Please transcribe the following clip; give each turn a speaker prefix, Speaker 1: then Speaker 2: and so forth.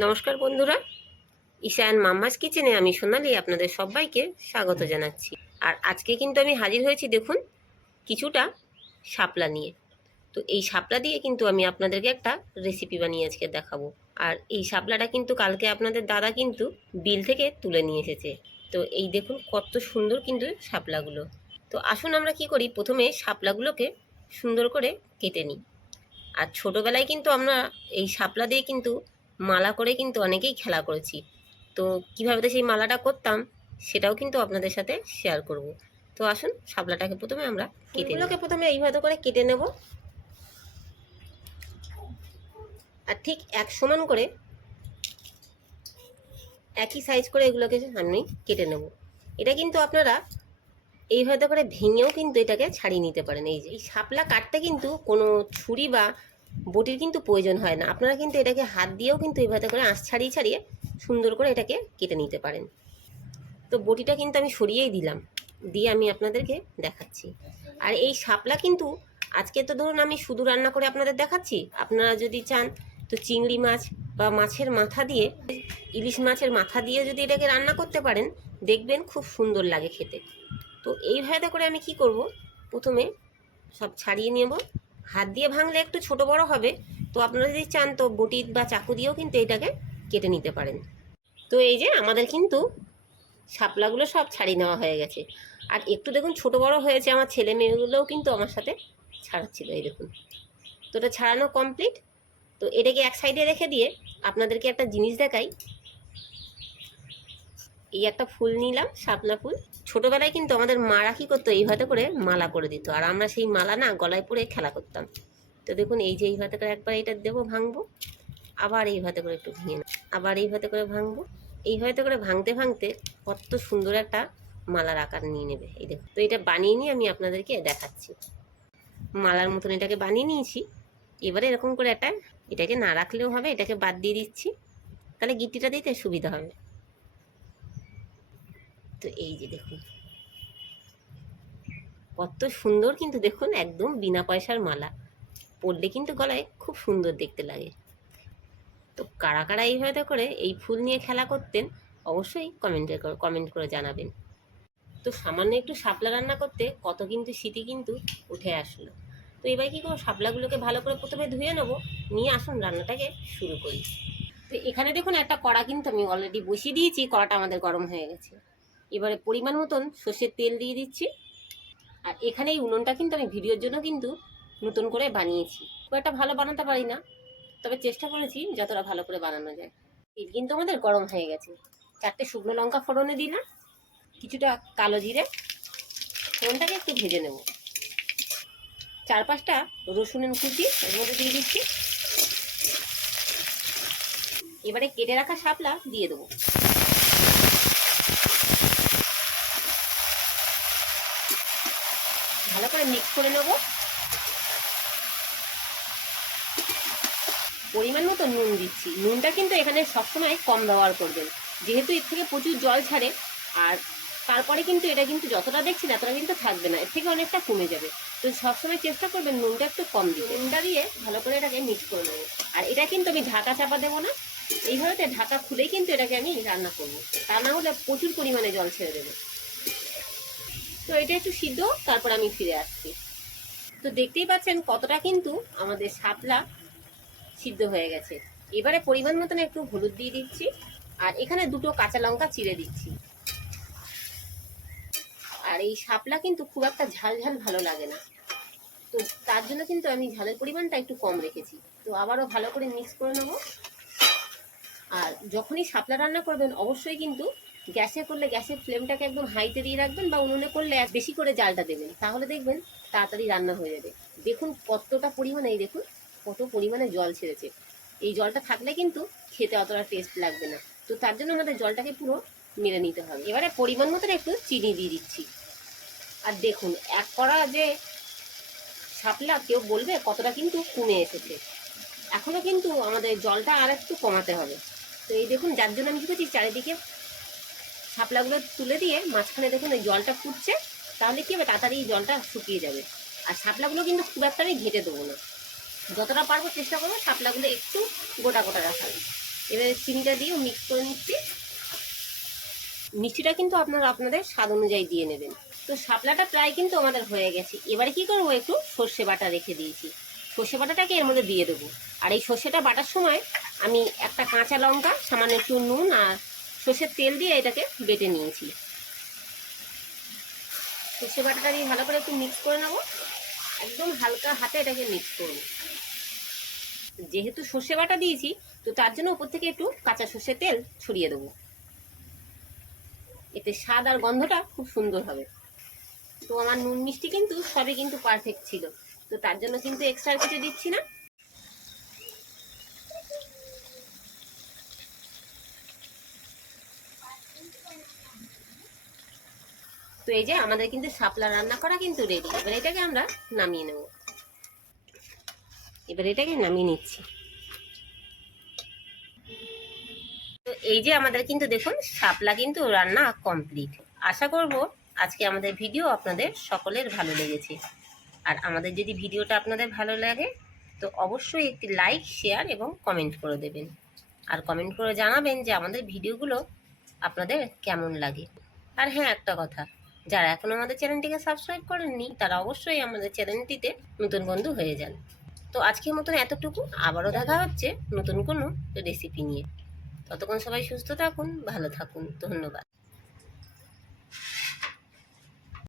Speaker 1: নমস্কার বন্ধুরা। ঈশান মাম্মাস কিচেনে আমি সোনালি আপনাদের সবাইকে স্বাগত জানাচ্ছি। আর আজকে কিন্তু আমি হাজির হয়েছি, দেখুন, কিছুটা শাপলা নিয়ে। তো এই শাপলা দিয়ে কিন্তু আমি আপনাদেরকে একটা রেসিপি বানিয়ে আজকে দেখাবো। আর এই শাপলাটা কিন্তু কালকে আপনাদের দাদা কিন্তু বিল থেকে তুলে নিয়ে এসেছে। তো এই দেখুন, কত সুন্দর কিন্তু শাপলাগুলো। তো আসুন আমরা কি করি, প্রথমে শাপলাগুলোকে সুন্দর করে কেটে নিই। আর ছোটোবেলায় কিন্তু আমরা এই শাপলা দিয়ে কিন্তু মালা করে কিন্তু অনেকেই খেলা করেছি। তো কীভাবে সেই মালাটা করতাম, সেটাও কিন্তু আপনাদের সাথে শেয়ার করব। তো আসুন, শাপলাটাকে প্রথমে আমরা কেটে প্রথমে এইভাবে করে কেটে নেব। আর ঠিক এক সমান করে একই সাইজ করে এগুলোকে আমি কেটে নেব। এটা কিন্তু আপনারা এইভাবে করে ভেঙেও কিন্তু এটাকে ছাড়িয়ে নিতে পারেন। এই যে, এই শাপলা কাটতে কিন্তু কোনো ছুরি বা বটির কিন্তু প্রয়োজন হয় না। আপনারা কিন্তু এটাকে হাত দিয়েও কিন্তু এইভাবে করে আঁশ ছাড়িয়ে ছাড়িয়ে সুন্দর করে এটাকে কেটে নিতে পারেন। তো বটিটা কিন্তু আমি সরিয়েই দিলাম। দিয়ে আমি আপনাদেরকে দেখাচ্ছি। আর এই শাপলা কিন্তু আজকে তো ধরুন আমি শুধু রান্না করে আপনাদের দেখাচ্ছি। আপনারা যদি চান তো চিংড়ি মাছ বা মাছের মাথা দিয়ে, ইলিশ মাছের মাথা দিয়ে যদি এটাকে রান্না করতে পারেন, দেখবেন খুব সুন্দর লাগে খেতে। তো এইভাবে করে আমি কি করব? প্রথমে সব ছাড়িয়ে নেব। হাত দিয়ে ভাঙলে একটু ছোট বড় হবে। তো আপনারা যদি চান তো বটি বা চাকু দিয়েও কিন্তু এটাকে কেটে নিতে পারেন। তো এই যে আমাদের কিন্তু শাপলাগুলো সব ছাড়িয়ে নেওয়া হয়ে গেছে। আর একটু দেখুন ছোট বড় হয়েছে আমার ছেলে মেয়েগুলোও কিন্তু আমার সাথে ছাড়াচ্ছিল, এই দেখুন। তো এটা ছাড়ানো কমপ্লিট তো এটাকে এক সাইডে রেখে দিয়ে আপনাদেরকে একটা জিনিস দেখাই। এই একটা ফুল নিলাম, শাপলা ফুল। ছোটোবেলায় কিন্তু আমাদের মারা কী করতো এইভাবে করে মালা করে দিত। আর আমরা সেই মালা না গলায় পরে খেলা করতাম। তো দেখুন, এই যে এই ভাতে করে একবার এটা দেবো ভাঙবো, আবার এই ভাতে করে একটু ভেঙে আবার এইভাবে করে ভাঙবো। এইভাবে করে ভাঙতে ভাঙতে কত সুন্দর একটা মালার আকার নিয়ে নেবে। এই দেখুন, তো এটা বানিয়ে নিয়ে আমি আপনাদেরকে দেখাচ্ছি। মালার মতন এটাকে বানিয়ে নিয়েছি। এবারে এরকম করে একটা, এটাকে না রাখলেও হবে, এটাকে বাদ দিয়ে দিচ্ছি। তাহলে গিট্টিটা দিতে সুবিধা হবে। তো এই যে দেখুন। কত সুন্দর কিন্তু দেখুন, একদম বিনা পয়সার মালা। পরলে কিন্তু গলায় খুব সুন্দর দেখতে লাগে। তো কারা কারা এইভাবে করে, এই ফুল নিয়ে খেলা করতেন, অবশ্যই কমেন্টে কমেন্ট করে জানাবেন। তো সামান্য একটু শাপলা রান্না করতে কত কিন্তু স্মৃতি কিন্তু উঠে আসলো। তো এবার কী করব, শাপলাগুলোকে ভালো করে প্রথমে ধুয়ে নেব, নিয়ে আসুন রান্নাটাকে শুরু করি। তো এখানে দেখুন একটা কড়া কিন্তু আমি অলরেডি বসিয়ে দিয়েছি, কড়াটা আমাদের গরম হয়ে গেছে। এবারে পরিমাণ মতন সর্ষের তেল দিয়ে দিচ্ছি। আর এখানে এই উনুনটা কিন্তু আমি ভিডিওর জন্য কিন্তু নতুন করে বানিয়েছি। খুব একটা ভালো বানাতে পারি না, তবে চেষ্টা করেছি যতটা ভালো করে বানানো যায়। তেল কিন্তু আমাদের গরম হয়ে গেছে। চারটে শুকনো লঙ্কা ফোড়নে দিলাম, কিছুটা কালো জিরে, ফোড়নটাকে একটু ভেজে নেব। চার পাঁচটা রসুনের কুচি এর মধ্যে দিয়ে দিচ্ছি। এবারে কেটে রাখা শাপলা দিয়ে দেবো ভালো করে নেব। পরিমাণ মতো নুন দিচ্ছি। নুনটা কিন্তু এখানে সবসময় কম ব্যবহার করবেন। যেহেতু এর থেকে প্রচুর জল ছাড়ে, আর তারপরে কিন্তু এটা কিন্তু যতটা দেখছি ততটা কিন্তু থাকবে না। এর থেকে অনেকটা কমে যাবে। তো সবসময় চেষ্টা করবেন নুনটা একটু কম দিতে। নুনটা দিয়ে ভালো করে এটাকে মিক্স করে নেব। আর এটা কিন্তু আমি ঢাকা চাপা দেবো না। এইভাবে ঢাকা খুলেই কিন্তু এটাকে আমি রান্না করব। তা না হলে প্রচুর পরিমাণে জল ছেড়ে দেবে। তো এটা একটু সিদ্ধ, তারপর আমি ফিরে আসছি। তো দেখতেই পাচ্ছেন কতটা কিন্তু আমাদের শাপলা সিদ্ধ হয়ে গেছে। এবারে পরিমাণ মতন একটু হলুদ দিয়ে দিচ্ছি, আর এখানে দুটো কাঁচা লঙ্কা চিড়ে দিচ্ছি। আর এই শাপলা কিন্তু খুব একটা ঝাল ঝাল ভালো লাগে না। তো তার জন্য কিন্তু আমি ঝালের পরিমাণটা একটু কম রেখেছি। তো আবারও ভালো করে মিক্স করে নেব। আর যখনই শাপলা রান্না করবেন, অবশ্যই কিন্তু গ্যাসে করলে গ্যাসের ফ্লেমটাকে একদম হাইতে দিয়ে রাখবেন বা উনুনে করলে বেশি করে জালটা দেবেন। তাহলে দেখবেন তাড়াতাড়ি রান্না হয়ে যাবে। দেখুন কতটা পরিমাণে, এই দেখুন কত পরিমাণে জল ছেড়েছে। এই জলটা থাকলে কিন্তু খেতে অতটা টেস্ট লাগবে না। তো তার জন্য আমাদের জলটাকে পুরো মেরে নিতে হবে। এবারে পরিমাণ মতন একটু চিনি দিয়ে দিচ্ছি। আর দেখুন, এক কড়া যে শাপলা, কেউ বলবে কতটা কিন্তু কমে এসেছে। এখনও কিন্তু আমাদের জলটা আর একটু কমাতে হবে। তো এই দেখুন, যার জন্য আমি কি করছি, চারিদিকে শাপলাগুলো তুলে দিয়ে মাঝখানে দেখুন এই জলটা ফুটছে, তাহলে কি হবে? তাড়াতাড়ি জলটা শুকিয়ে যাবে। আর শাপলাগুলো কিন্তু খুব একটা আমি ঘেটে দেবো না। যতটা পারব চেষ্টা করব শাপলাগুলো একটু গোটা গোটা রাখার। এবারে চিনিটা দিয়েও মিক্স করে নিচ্ছি। মিষ্টিটা কিন্তু আপনারা আপনাদের স্বাদ অনুযায়ী দিয়ে নেবেন। তো শাপলাটা প্রায় কিন্তু আমাদের হয়ে গেছে। এবারে কি করব? একটু সর্ষে বাটা রেখে দিয়েছি। সর্ষে বাটাটাকে এর মধ্যে দিয়ে দেবো? আর এই সর্ষেটা বাটার সময় আমি একটা কাঁচা লঙ্কা, সামান্য একটু নুন আর সর্ষের তেল দিয়ে এটাকে বেটে নিয়েছি। সর্ষে বাটাটা দিয়ে ভালো করে একটু মিক্স করে নেব। একদম হালকা হাতে এটাকে মিক্স করব। যেহেতু সর্ষে বাটা দিয়েছি, তো তার জন্য উপর থেকে একটু কাঁচা সর্ষের তেল ছড়িয়ে দেবো। এতে স্বাদ আর গন্ধটা খুব সুন্দর হবে। তো আমার নুন মিষ্টি কিন্তু সবই কিন্তু পারফেক্ট ছিল। তো তার জন্য কিন্তু এক্সট্রা কিছু দিচ্ছি না। এই যে আমাদের কিন্তু শাপলা রান্না করা কিন্তু রেডি এবার এটাকে আমরা নামিয়ে নেব। এবার এটাকে নামিয়ে নিচ্ছি। তো এই যে আমাদের কিন্তু দেখুন, শাপলা কিন্তু রান্না কমপ্লিট আশা করব আজকে আমাদের ভিডিও আপনাদের সকলের ভালো লেগেছে। আর আমাদের যদি ভিডিওটা আপনাদের ভালো লাগে, তো অবশ্যই একটি লাইক শেয়ার এবং কমেন্ট করে দেবেন। আর কমেন্ট করে জানাবেন যে আমাদের ভিডিওগুলো আপনাদের কেমন লাগে। আর হ্যাঁ একটা কথা। যারা এখনও আমাদের চ্যানেলটিকে সাবস্ক্রাইব করেননি, তারা অবশ্যই আমাদের চ্যানেলটিতে নতুন বন্ধু হয়ে যান। তো আজকের মতন এতটুকু, আবারও দেখা হচ্ছে নতুন কোনো রেসিপি নিয়ে। ততক্ষণ সবাই সুস্থ থাকুন, ভালো থাকুন, ধন্যবাদ।